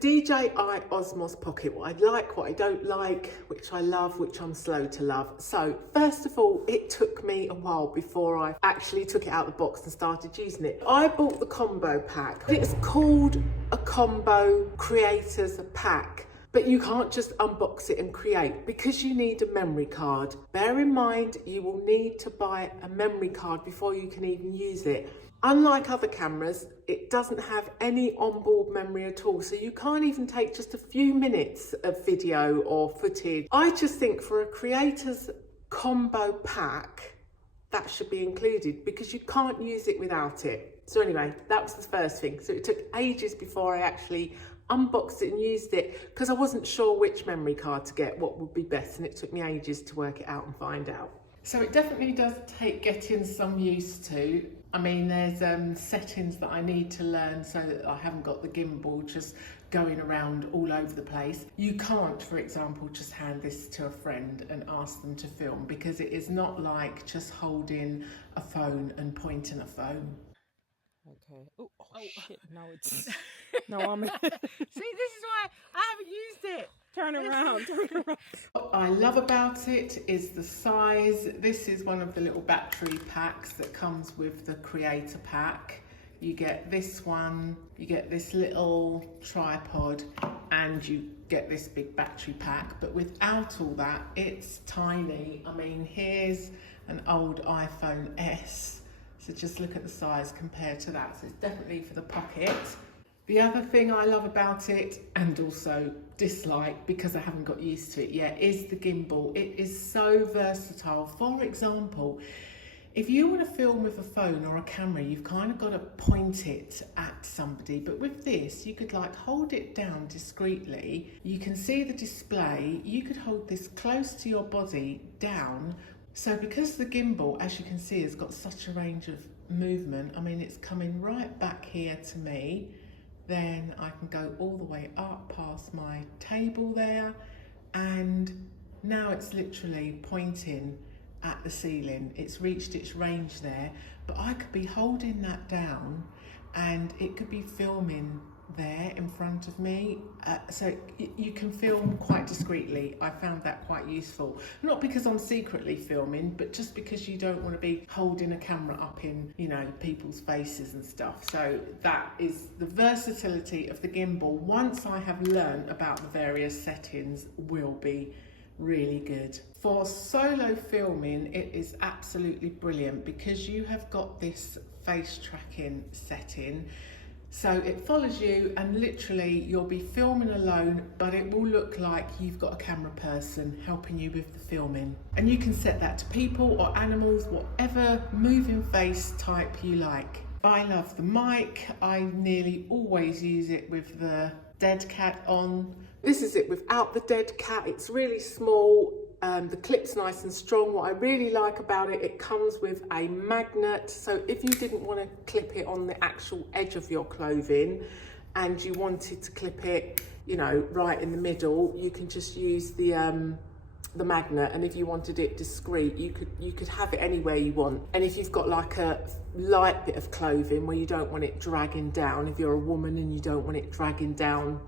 DJI Osmo Pocket, what I like, what I don't like, which I love, which I'm slow to love. So first of all, it took me a while before I actually took it out of the box and started using it. I bought the combo pack. It's called a combo creators pack. But you can't just unbox it and create because you need a memory card. Bear in mind, you will need to buy a memory card before you can even use it. Unlike other cameras, it doesn't have any onboard memory at all, so you can't even take just a few minutes of video or footage. I just think for a creator's combo pack, that should be included because you can't use it without it. So anyway, that was the first thing. So it took ages before I actually unboxed it and used it because I wasn't sure which memory card to get, what would be best, and it took me ages to work it out and find out. So it definitely does take getting some used to. I mean, there's settings that I need to learn so that I haven't got the gimbal just going around all over the place. You can't, for example, just hand this to a friend and ask them to film because it is not like just holding a phone and pointing a phone. Okay. Oh shit! Now it's no. I'm. See, this is why I haven't used it. Turn around. What I love about it is the size. This is one of the little battery packs that comes with the creator pack. You get this one, you get this little tripod, and you get this big battery pack. But without all that, it's tiny. I mean, here's an old iPhone S. So just look at the size compared to that. So it's definitely for the pocket. The other thing I love about it, and also dislike because I haven't got used to it yet, is the gimbal. It is so versatile. For example, if you want to film with a phone or a camera, you've kind of got to point it at somebody. But with this, you could like hold it down discreetly. You can see the display. You could hold this close to your body down. So because the gimbal, as you can see, has got such a range of movement, I mean, it's coming right back here to me. Then I can go all the way up past my table there. And now it's literally pointing at the ceiling. It's reached its range there, but I could be holding that down and it could be filming there in front of me. So you can film quite discreetly. I found that quite useful. Not because I'm secretly filming, but just because you don't want to be holding a camera up in, you know, people's faces and stuff. So that is the versatility of the gimbal. Once I have learned about the various settings, will be really good. For solo filming, it is absolutely brilliant because you have got this face tracking setting. So it follows you and literally you'll be filming alone, but it will look like you've got a camera person helping you with the filming. And you can set that to people or animals, whatever moving face type you like. I love the mic. I nearly always use it with the dead cat on. This is it without the dead cat. It's really small. The clip's nice and strong. What I really like about it, it comes with a magnet. So if you didn't want to clip it on the actual edge of your clothing and you wanted to clip it, you know, right in the middle, you can just use the magnet. And if you wanted it discreet, you could have it anywhere you want. And if you've got like a light bit of clothing where you don't want it dragging down, if you're a woman and you don't want it dragging down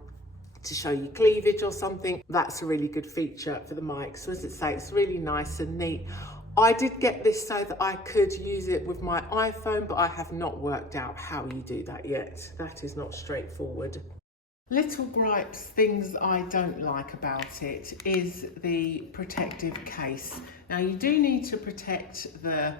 to show you cleavage or something, that's a really good feature for the mic. So as it say, it's really nice and neat. I did get this so that I could use it with my iPhone, but I have not worked out how you do that yet. That is not straightforward. Little gripes, things I don't like about it is the protective case. Now you do need to protect the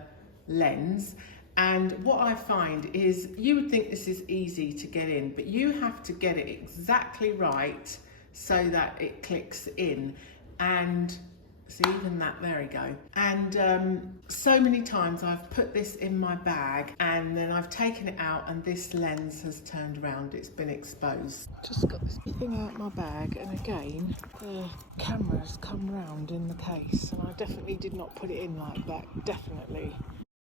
lens. And what I find is you would think this is easy to get in, but you have to get it exactly right so that it clicks in. And see, even that, there we go. And so many times I've put this in my bag and then I've taken it out and this lens has turned around, it's been exposed. Just got this thing out my bag and again, the camera's come round in the case and I definitely did not put it in like that, definitely.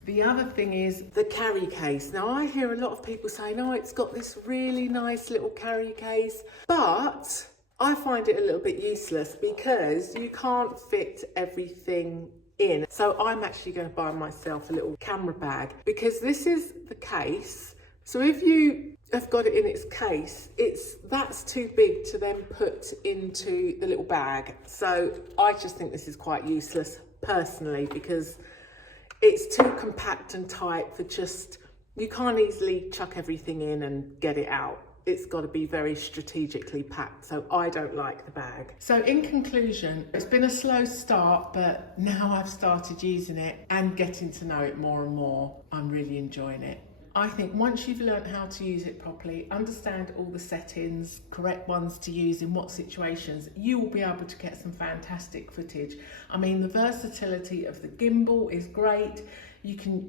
The other thing is the carry case. Now I hear a lot of people saying, oh, it's got this really nice little carry case, but I find it a little bit useless because you can't fit everything in. So I'm actually going to buy myself a little camera bag because this is the case So if you have got it in its case, that's too big to then put into the little bag. So I just think this is quite useless personally, because it's too compact and tight for just, you can't easily chuck everything in and get it out. It's got to be very strategically packed, so I don't like the bag. So in conclusion, it's been a slow start, but now I've started using it and getting to know it more and more, I'm really enjoying it. I think once you've learned how to use it properly, understand all the settings, correct ones to use in what situations, you will be able to get some fantastic footage. I mean, the versatility of the gimbal is great.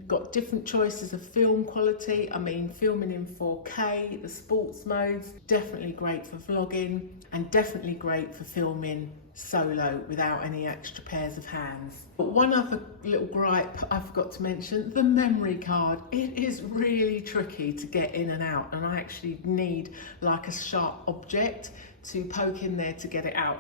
Got different choices of film quality. I mean, filming in 4K, the sports modes, definitely great for vlogging and definitely great for filming solo without any extra pairs of hands. But one other little gripe I forgot to mention, the memory card. It is really tricky to get in and out, and I actually need like a sharp object to poke in there to get it out.